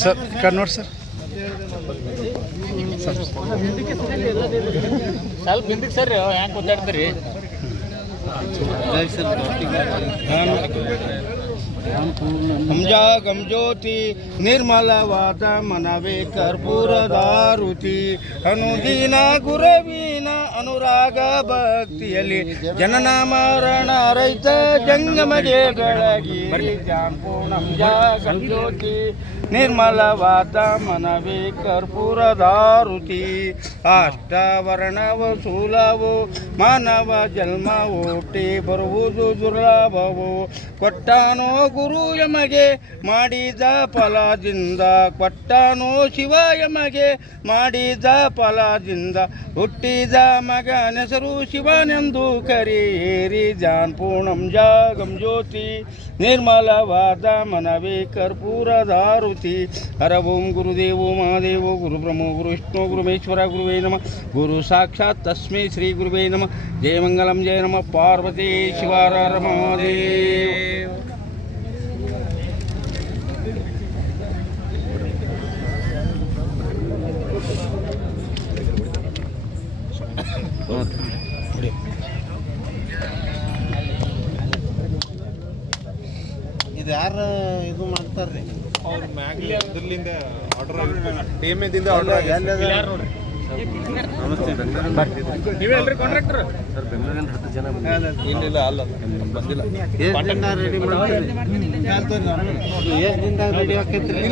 Sir ನೋಡಿ sir ಸ್ವಲ್ಪ ಹಿಂದಕ್ಕೆ ಸರ್ ಹ್ಯಾಂಗೆ ಕೂತಾಡ್ತೀರಿ ಹಂಜಾಗಂ ಜ್ಯೋತಿ ನಿರ್ಮಲವಾದ ಮನವೇ ಕರ್ಪೂರದಾರುತಿ ಅನುದೀನ ಗುರವೀನ ಅನುರಾಗ ಭಕ್ತಿಯಲ್ಲಿ ಜನನ ಮರಣ ರೈತ ಜಂಗಮಗೆ ಬೆಳಗಿ ಜಾಂಪೂಣಂಜಾಗಂ ಜ್ಯೋತಿ ನಿರ್ಮಲವಾದ ಮನವೇ ಕರ್ಪೂರದಾರುತಿ ಅಷ್ಟವರ್ಣವು ಶೂಲವು ಮಾನವ ಜನ್ಮ ಓಟಿ ಬರುವುದು ದುರ್ಲಭವು ಕೊಟ್ಟಾನೋ ಗುರು ಯಮಗೆ ಮಾಡಿದ ಫಲದಿಂದ ಕೊಟ್ಟಾನೋ ಶಿವ ಯಮಗೆ ಮಾಡಿದ ಫಲದಿಂದ ಹುಟ್ಟಿದ ಮಗನೆಸರು ಶಿವನೆಂದು ಕರೆಯಿರಿ ಜಾನ್ಪೂರ್ಣಂ ಜಾಗಂ ಜ್ಯೋತಿ ನಿರ್ಮಲವಾದ ಮನವೇ ಕರ್ಪೂರದಾರುತಿ ಹರ ಓಂ ಗುರುದೇವೋ ಮಹಾದೇವೋ ಗುರು ಬ್ರಹ್ಮ ಗುರು ವಿಷ್ಣು ಗುರುಮೇಶ್ವರ ಗುರುವೇ ನಮಃ ಗುರು ಸಾಕ್ಷಾತ್ ತಸ್ಮೈ ಶ್ರೀ ಗುರುವೇ ನಮಃ ಜಯ ಮಂಗಲಂ ಜಯ ನಮಃ ಪಾರ್ವತಿ ಶಿವಾರ ಮಹಾದೇವ. ಇದು ಯಾರು ಇದು ಮಾಡ್ತಾರ್ರಿ ಅವ್ರ ಮ್ಯಾಗ್ಲಿ ಅದ್ರಲ್ಲಿಂದ ಆರ್ಡರ್ ಡಿಎಂಎದಿಂದ ಆರ್ಡರ್ ನಮಸ್ತೆ ನೀವೇನ್ರಿ ಕಾಂಟ್ರಾಕ್ಟರ್ ಸರ್ ಬೆಂಗಳೂರಿಂದ 10 ಜನ ಇಲ್ಲ ಅಲ್ಲ ಬಂದಿಲ್ಲ ರೆಡಿ ಮಾಡ್ತೀರಿ ಎಷ್ಟು ದಿನದಾಗ ರೆಡಿ ಆಕೈತ್ರಿ